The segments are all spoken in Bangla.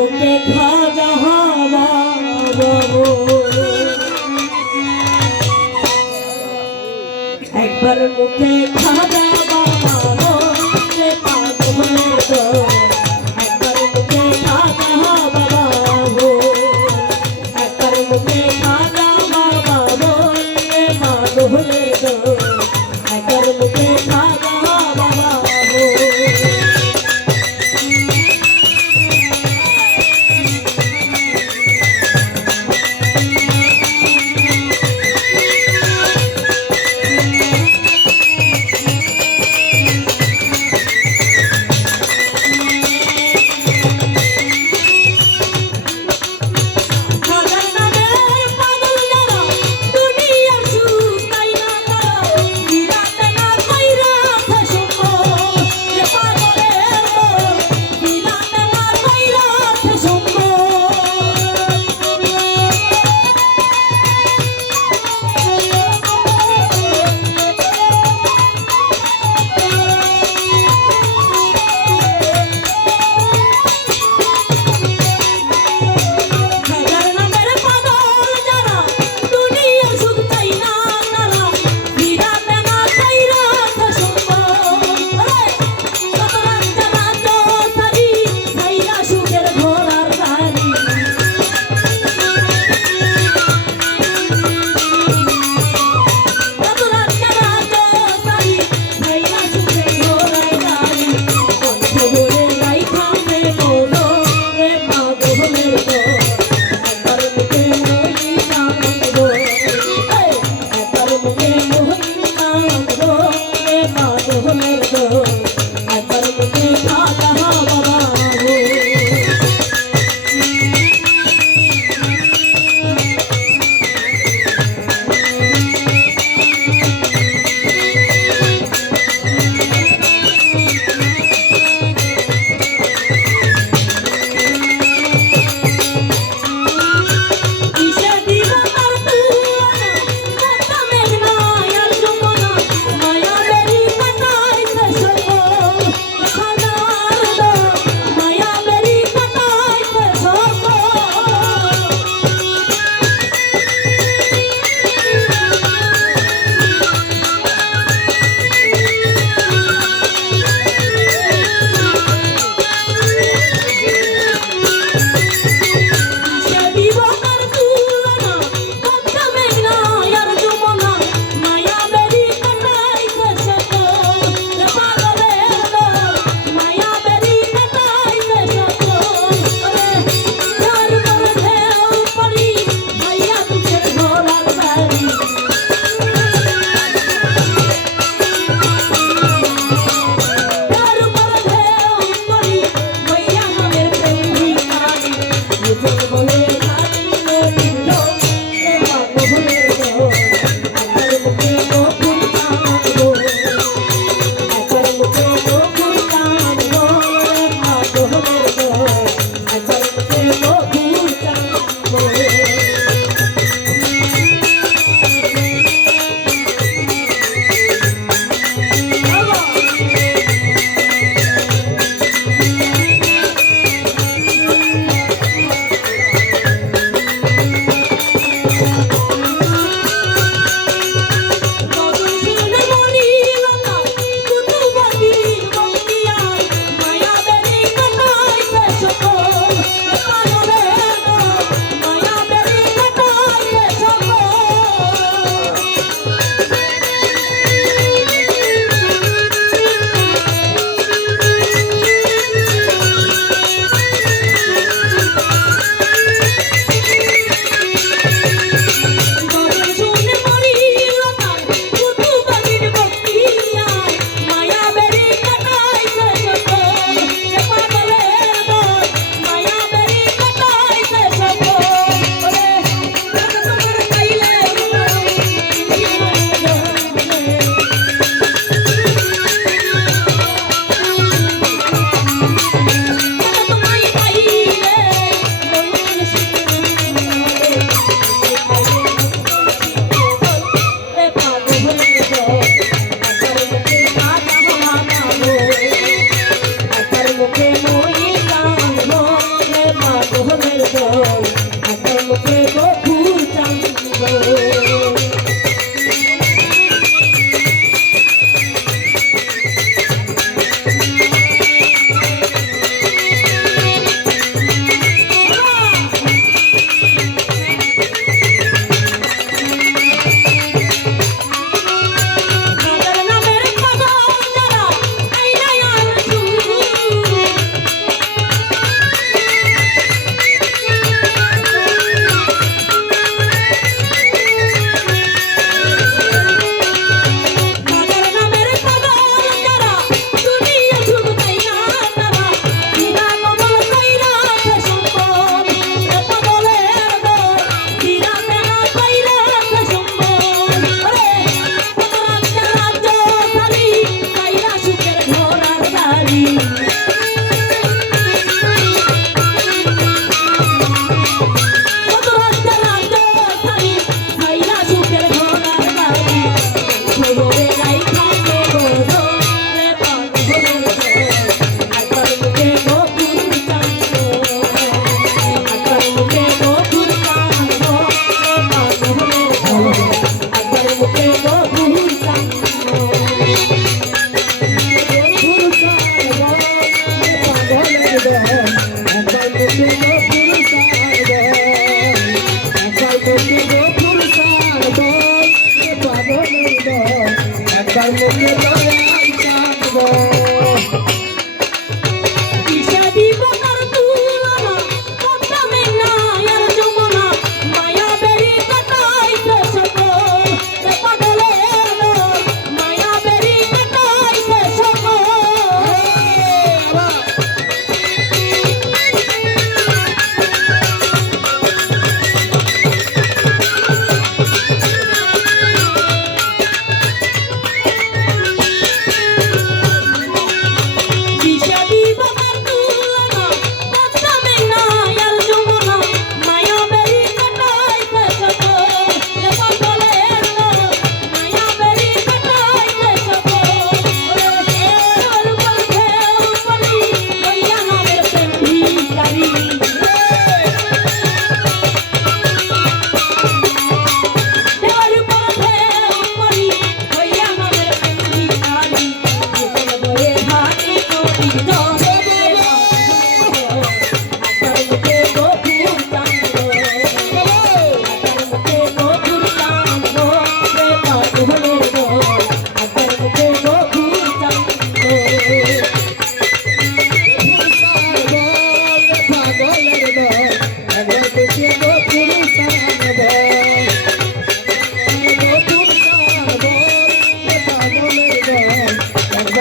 মুখে খাজা হওয়া। একবার মুখে খাজা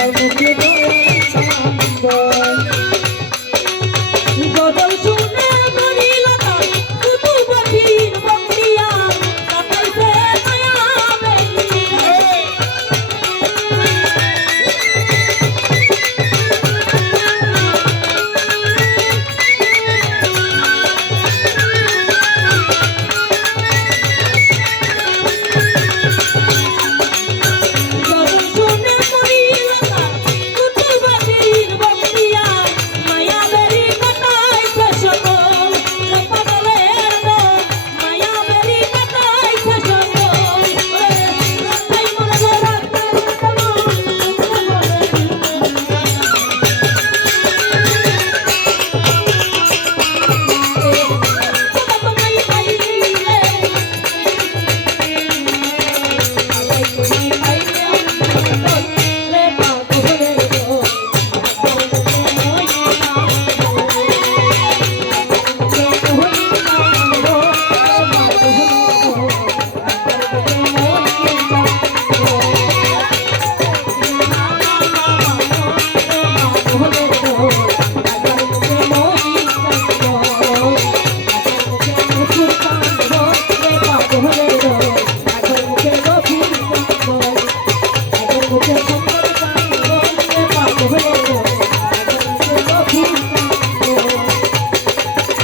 মুখে